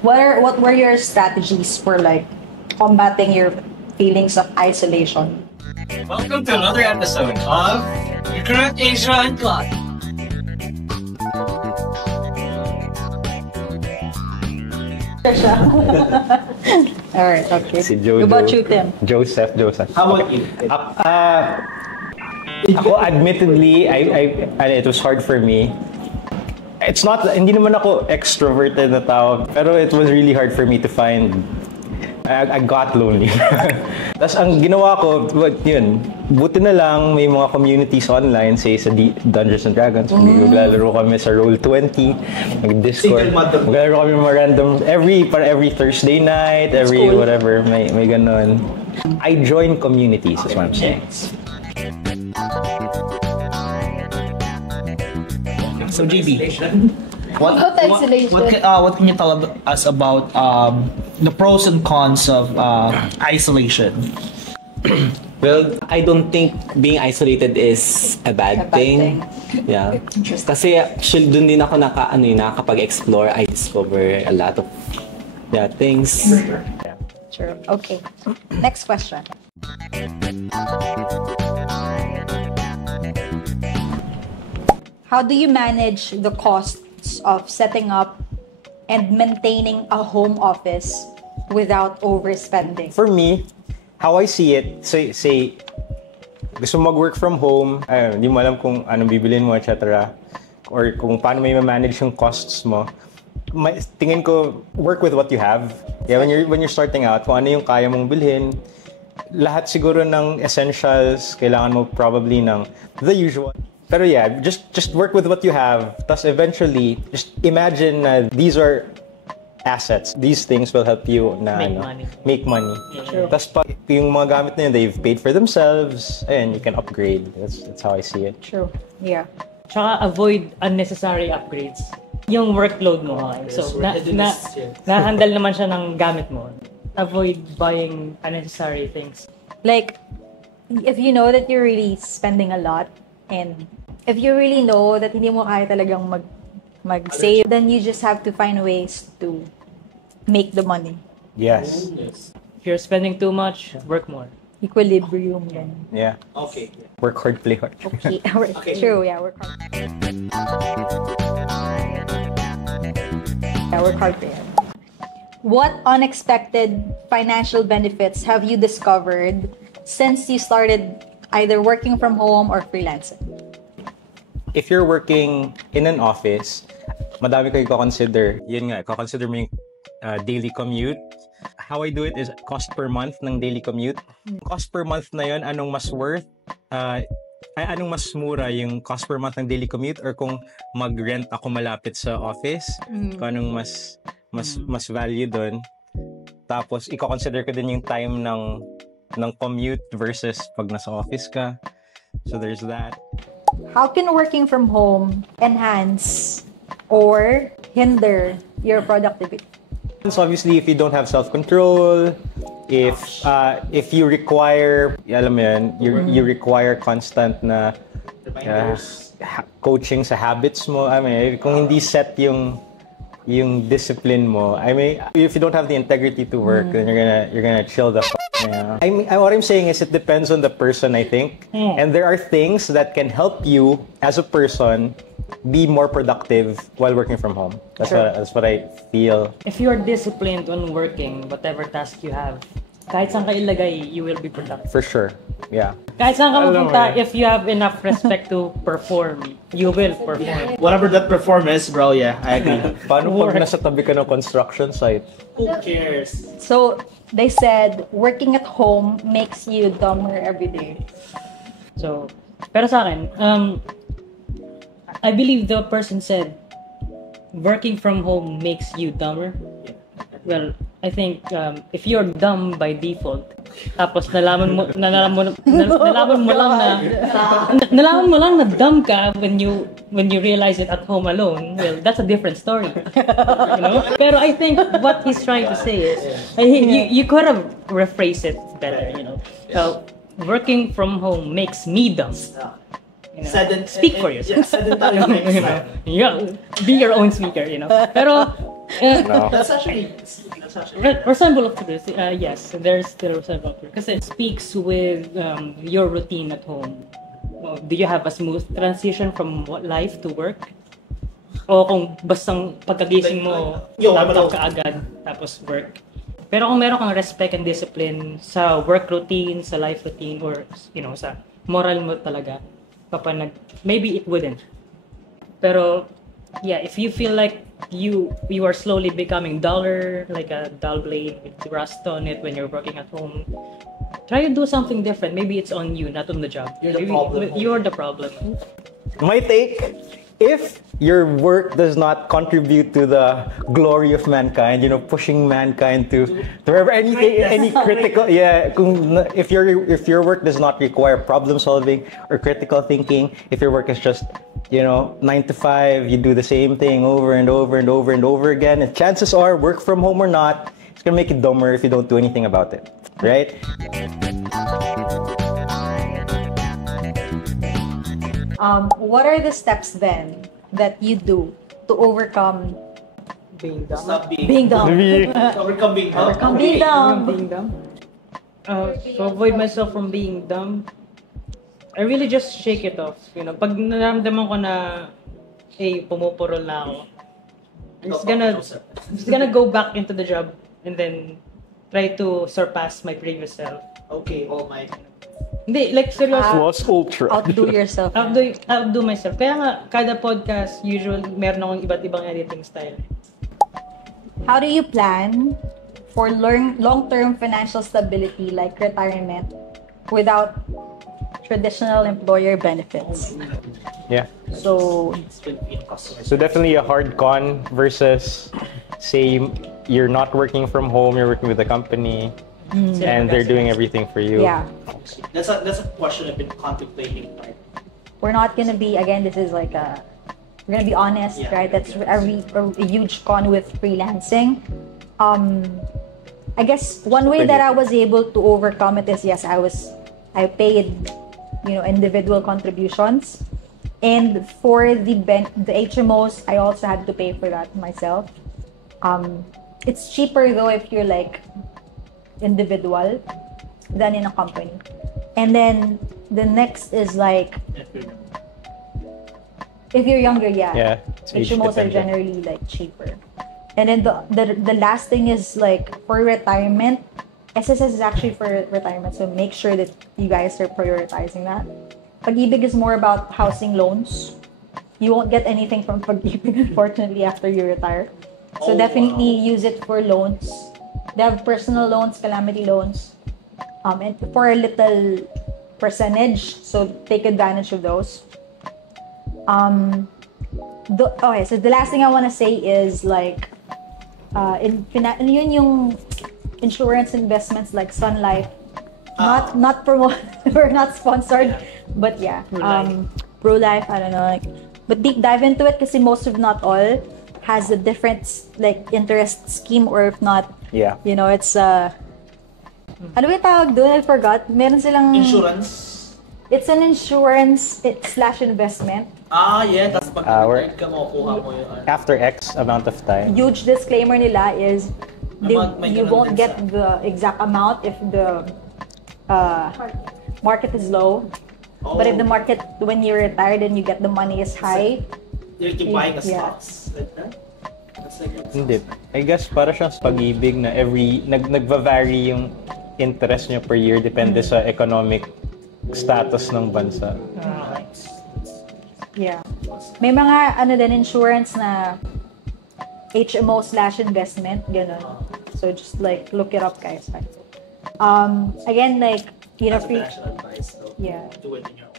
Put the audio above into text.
What were your strategies for like combating your feelings of isolation? Welcome to another episode of Recruit Asia Unplugged. Alright, okay. Si Jojo. What about you, Tim? Joseph. How about you? Ako, admittedly, it was hard for me. It's not, hindi naman ako extroverted na tao, pero it was really hard for me to find, I got lonely. Tapos ang ginawa ko, yun, buti na lang may mga communities online, say sa Dungeons and Dragons, maglalaro kami sa Roll20, mag-Discord, maglalaro kami mga random, every Thursday night, every whatever, may ganon. I join communities, is what I'm saying. So JB, What can you tell us about the pros and cons of isolation? Well, I don't think being isolated is a bad thing. Yeah. Kasi dun din ako nakapag-explore. I discover a lot of things. True. Okay. Next question. How do you manage the costs of setting up and maintaining a home office without overspending? For me, how I see it, say gusto mo mag-work from home, hindi mo alam kung anong bibilin mo, etc. Or kung paano may ma-manage yung costs mo. Tingin ko, work with what you have. Yeah, when you're starting out, kung ano yung kaya mong bilhin, lahat siguro ng essentials, kailangan mo probably ng the usual. Pero yeah, just work with what you have. Thus eventually, just imagine these are assets. These things will help you make money. True. Thus pag yung mga gamit na yun, they've paid for themselves, and you can upgrade. That's how I see it. True. Yeah. Tsaka avoid unnecessary upgrades. Yung workload mo. So, na-handle naman siya ng gamit mo. Avoid buying unnecessary things. Like, if you know that you're really spending a lot, and if you really know that hindi mo kaya talagang mag-save, then you just have to find ways to make the money. Yes. If you're spending too much, work more. Equilibrium. Then. Yeah. Okay. Work hard, play hard. Okay. True, yeah, work hard. Yeah, work hard, play hard. What unexpected financial benefits have you discovered since you started either working from home or freelancing? If you're working in an office, madami kayo consider. Yun nga, consider mo yung daily commute. How I do it is cost per month ng daily commute. Cost per month na yun, anong mas worth? Anong mas mura, yung cost per month ng daily commute or kung mag-rent ako malapit sa office? Kung anong mas value doon. Tapos, i-consider ko din yung time ng commute versus pag nasa office ka. So there's that. How can working from home enhance or hinder your productivity? So obviously, if you don't have self-control, if you require, alam mo yun, you require constant na coaching sa habits mo. I mean, kung hindi set yung discipline mo, I mean, if you don't have the integrity to work, then you're gonna chill the yeah. I mean, what I'm saying is it depends on the person, I think. And there are things that can help you as a person be more productive while working from home. That's what I feel. If you're disciplined on working, whatever task you have, kahit saan ka ilagay, you will be productive. For sure. Yeah. Kahit saan ka mapunta, if you have enough respect to perform, you will perform. Whatever that perform is, bro, yeah, I agree. Paano pag nasa tabi ka ng construction site? Who cares? So, they said working at home makes you dumber every day. So, pero sa akin, I believe the person said working from home makes you dumber. Well, I think if you're dumb by default, tapos nalaman mo lang na dumb ka when you realize it at home alone, well, that's a different story. You know? Pero I think what he's trying to say is, you could have rephrased it better, you know. So, working from home makes me dumb. You know? Speak for yourself. Yeah, sedentary. You know, be your own speaker, you know. Pero No. That's actually. Resemble of truth, yes, there's still resemble of truth. Because it speaks with your routine at home. Do you have a smooth transition from life to work? O kung bastang pagkagising mo, laptop ka agad, tapos work. Pero kung meron kang respect and discipline sa work routine, sa life routine, or sa moral mo talaga, maybe it wouldn't. Pero, yeah, if you feel like you are slowly becoming duller, like a dull blade with rust on it when you're working at home, try to do something different. Maybe it's on you, not on the job. You're the Maybe problem. You're the problem. My take, if your work does not contribute to the glory of mankind, pushing mankind to wherever any critical, if your work does not require problem solving or critical thinking, if your work is just 9 to 5, you do the same thing over and over and over and over again, and chances are, work from home or not, it's gonna make you dumber if you don't do anything about it, right? What are the steps then that you do to overcome Being dumb. Stop being. being dumb? Overcome being dumb. Overcome being dumb. Being dumb. To avoid myself from being dumb, I really just shake it off. Pag nararamdaman ko na, hey, pumupurol na ako, I'm just gonna go back into the job and then try to surpass my previous self. Okay, all my. Hindi, like seryoso. Was ultra. Outdo yourself. Outdo myself. Kaya nga, kada podcast, usually, meron akong iba't ibang editing style. How do you plan for long-term financial stability like retirement without traditional employer benefits? Yeah. So, So definitely a hard con versus, say, you're not working from home, you're working with a company, and they're doing everything for you. yeah. That's a question I've been contemplating. Right? We're not gonna be, again, this is like we're gonna be honest, Yeah. right? That's a huge con with freelancing. I guess one way that I was able to overcome it is, yes, I paid, individual contributions. And for the HMOs, I also had to pay for that myself. It's cheaper though if you're like individual than in a company. And then the next is like, if you're younger, Yeah, it's age HMOs are dependent. generally like cheaper. And then the last thing is like for retirement, SSS is actually for retirement, so make sure that you guys are prioritizing that. Pag-ibig is more about housing loans. You won't get anything from Pag-ibig, unfortunately, after you retire. So definitely use it for loans. They have personal loans, calamity loans, and for a little percentage, so take advantage of those. Okay, so the last thing I want to say is like, yun yung insurance investments like Sun Life, not promote, we're not sponsored, but yeah, Pro Life, I don't know, like, but deep dive into it kasi most of not all has a different like interest scheme, or if not, Yeah. it's ano ba yung tawag doon? I forgot. Meron silang Insurance. It's an insurance / investment. Yeah. Tapos pag We're- ka makukuha mo yun. After X amount of time. Huge disclaimer nila is May you ganun won't din get sa- the exact amount if the market is low. But if the market, when you're retired and you get the money is high, You're keep buying a Yeah. stocks like that. That's like Hindi. I guess para siyang sa pag-ibig na nagva-vary yung interest niya per year depende sa economic status ng bansa. yeah. May mga din insurance na HMO / investment, ganun. So just like look it up, guys. Again, like That's free. financial advice though. Yeah. Do it in your